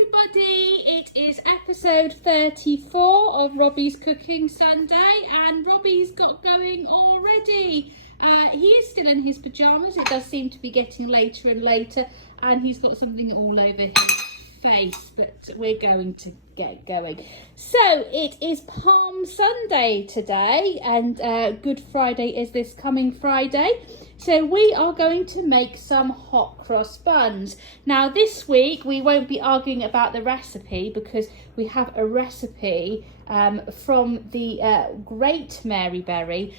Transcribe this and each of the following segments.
everybody, it is episode 34 of Robbie's Cooking Sunday, and Robbie's got going already. He is still in his pyjamas. It does seem to be getting later and later, and he's got something all over his face, but we're going to get going. So it is Palm Sunday today, and Good Friday is this coming Friday. So we are going to make some hot cross buns. Now this week we won't be arguing about the recipe because we have a recipe from the great Mary Berry.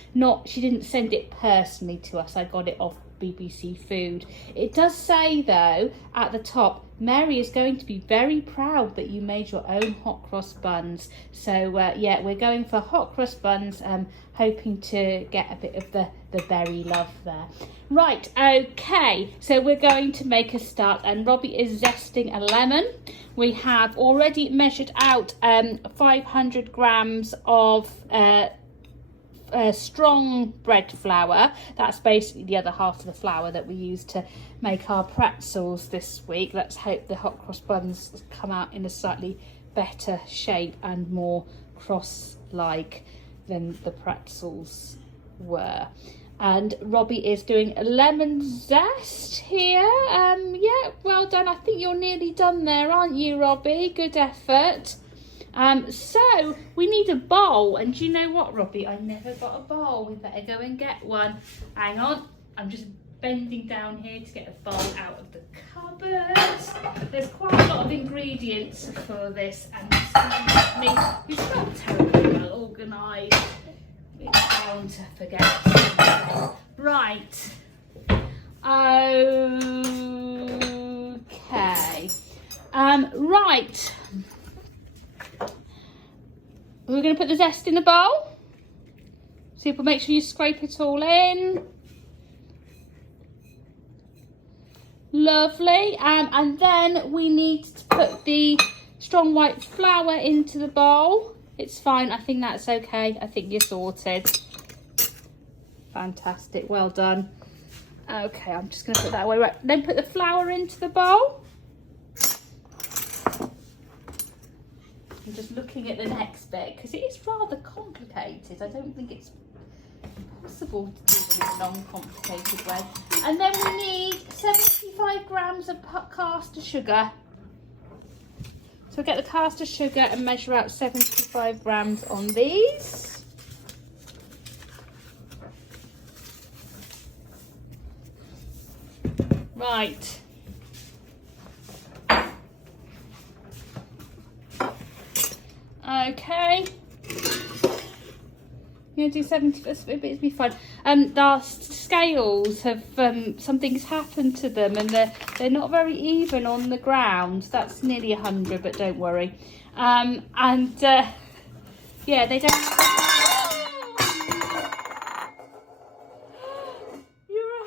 She didn't send it personally to us, I got it off BBC Food. It does say though at the top, Mary is going to be very proud that you made your own hot cross buns. So yeah, we're going for hot cross buns, hoping to get a bit of the berry love there. Right, okay, so we're going to make a start, and Robbie is zesting a lemon. We have already measured out 500 grams of strong bread flour. That's basically the other half of the flour that we use to make our pretzels this week. Let's hope the hot cross buns come out in a slightly better shape and more cross-like than the pretzels were. And Robbie is doing a lemon zest here. Yeah, well done. I think you're nearly done there, aren't you, Robbie? Good effort. So we need a bowl, and do you know what, Robbie? I never got a bowl. We better go and get one. Hang on, I'm just bending down here to get a bowl out of the cupboard. There's quite a lot of ingredients for this, and it's not terribly well organised. It's bound to forget. Right. Okay. Right. We're going to put the zest in a bowl. So you make sure you scrape it all in. Lovely. And then we need to put the strong white flour into the bowl. It's fine. I think that's okay. I think you're sorted. Fantastic. Well done. Okay, I'm just going to put that away. Right. Then put the flour into the bowl. I'm just looking at the next bit because it is rather complicated. I don't think it's possible to do them in a non-complicated way. And then we need 75 grams of caster sugar. So we'll get the caster sugar and measure out 75 grams on these. Right. Okay. I'm going to do 70, it'll be fine. Our scales have, something's happened to them, and they're not very even on the ground. That's nearly 100, but don't worry. Yeah, they don't... You're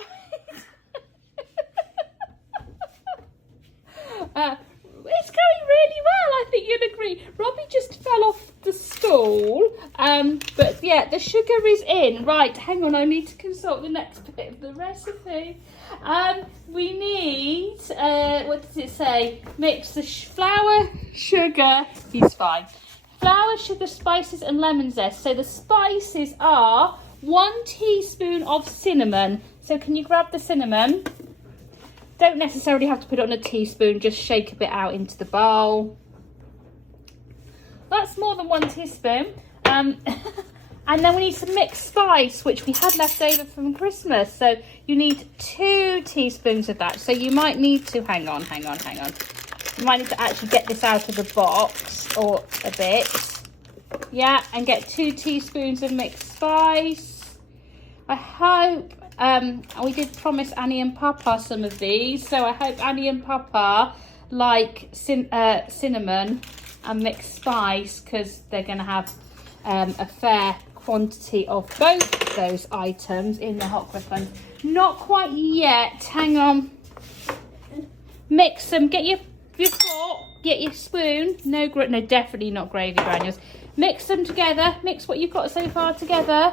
right. It's going really well, I think you'd agree. Robbie just fell off the stool, but yeah, the sugar is in. Right, hang on, I need to consult the next bit of the recipe. We need, what does it say? Mix the flour, sugar, he's fine. Flour, sugar, spices and lemon zest. So the spices are 1 teaspoon of cinnamon. So can you grab the cinnamon? Don't necessarily have to put it on a teaspoon, just shake a bit out into the bowl. That's more than 1 teaspoon. And then we need some mixed spice, which we had left over from Christmas. So you need 2 teaspoons of that. So you might need to, hang on. You might need to actually get this out of the box or a bit. Yeah, and get 2 teaspoons of mixed spice. I hope, we did promise Annie and Papa some of these. So I hope Annie and Papa like cinnamon and mixed spice, because they're going to have a fair quantity of both those items in the hot cross buns. Not quite yet. Hang on. Mix them. Get your fork. Get your spoon. No, definitely not gravy granules. Mix them together. Mix what you've got so far together.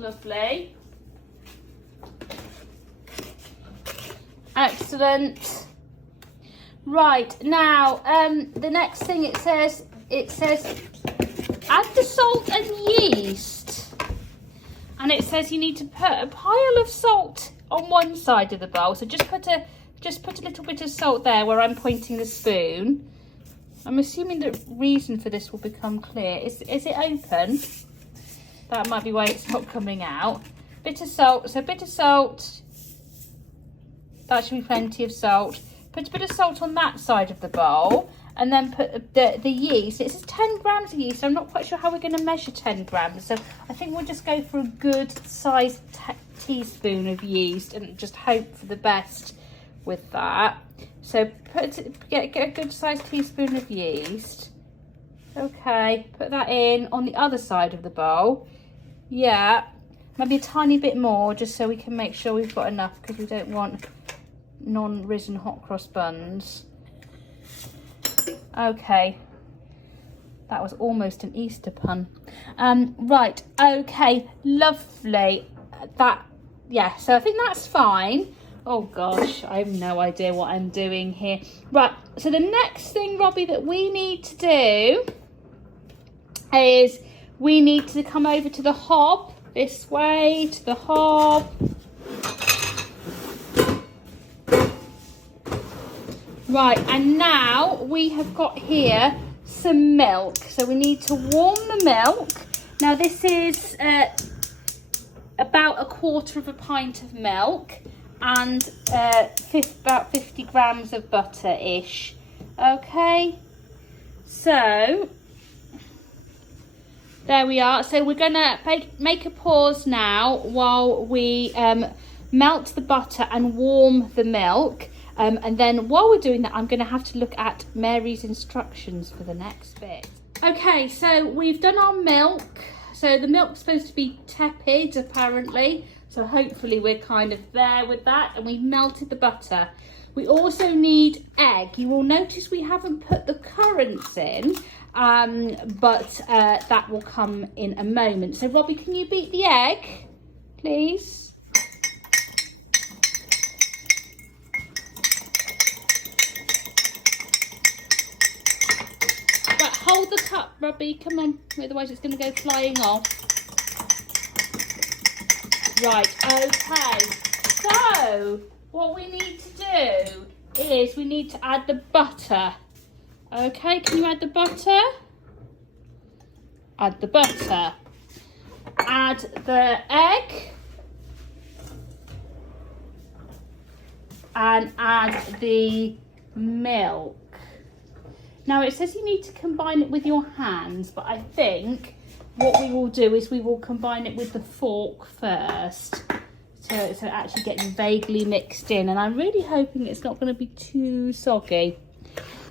lovely. Excellent. Right, now the next thing it says add the salt and yeast. And it says you need to put a pile of salt on one side of the bowl. So just put a little bit of salt there where I'm pointing the spoon. I'm assuming the reason for this will become clear. Is it open? That might be why it's not coming out. Bit of salt, so a bit of salt. That should be plenty of salt. Put a bit of salt on that side of the bowl. And then put the yeast. It says 10 grams of yeast. I'm not quite sure how we're going to measure 10 grams. So I think we'll just go for a good sized teaspoon of yeast and just hope for the best with that. So get a good sized teaspoon of yeast. Okay, put that in on the other side of the bowl. Yeah, maybe a tiny bit more just so we can make sure we've got enough, because we don't want non-risen hot cross buns. Okay, that was almost an Easter pun. Right, okay, lovely. Yeah, so I think that's fine. Oh gosh, I have no idea what I'm doing here. Right, so the next thing, Robbie, that we need to do is we need to come over to the hob, this way, to the hob. Right, and now we have got here some milk. So we need to warm the milk. Now this is about 1/4 pint of milk and about 50 grams of butter-ish. Okay, so there we are. So we're gonna make a pause now while we melt the butter and warm the milk. And then while we're doing that, I'm going to have to look at Mary's instructions for the next bit. Okay, so we've done our milk. So the milk's supposed to be tepid, apparently. So hopefully we're kind of there with that. And we've melted the butter. We also need egg. You will notice we haven't put the currants in, but that will come in a moment. So Robbie, can you beat the egg, please? Hold the cup, Robbie, come on, otherwise it's going to go flying off. Right, okay, so what we need to do is we need to add the butter. Okay, can you add the butter? Add the butter. Add the egg. And add the milk. Now it says you need to combine it with your hands, but I think what we will do is we will combine it with the fork first. So it actually gets vaguely mixed in, and I'm really hoping it's not going to be too soggy.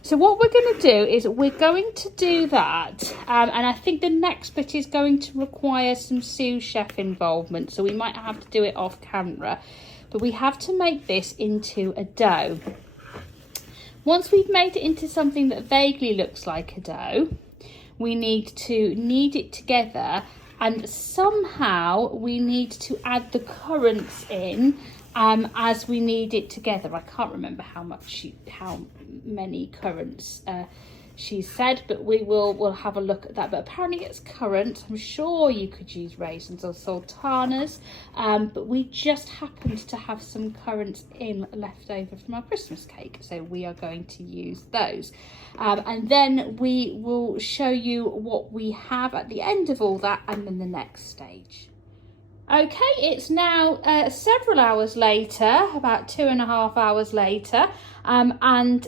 So what we're going to do is we're going to do that, and I think the next bit is going to require some sous chef involvement, so we might have to do it off camera. But we have to make this into a dough. Once we've made it into something that vaguely looks like a dough, we need to knead it together, and somehow we need to add the currants in as we knead it together. I can't remember how many currants she said, but we'll have a look at that. But apparently it's currant. I'm sure you could use raisins or sultanas, but we just happened to have some currants left over from our Christmas cake, so we are going to use those, and then we will show you what we have at the end of all that, and then the next stage. Okay, it's now several hours later, about 2.5 hours later, and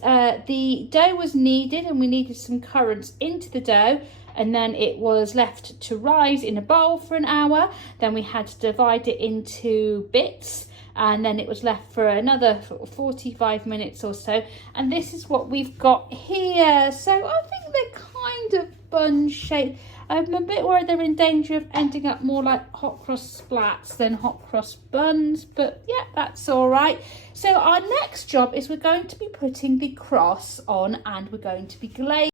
the dough was kneaded, and we kneaded some currants into the dough, and then it was left to rise in a bowl for an hour. Then we had to divide it into bits, and then it was left for another 45 minutes or so, and this is what we've got here. So I think they're kind of bun shaped. I'm a bit worried they're in danger of ending up more like hot cross splats than hot cross buns, but yeah, that's all right. So our next job is we're going to be putting the cross on, and we're going to be glazing.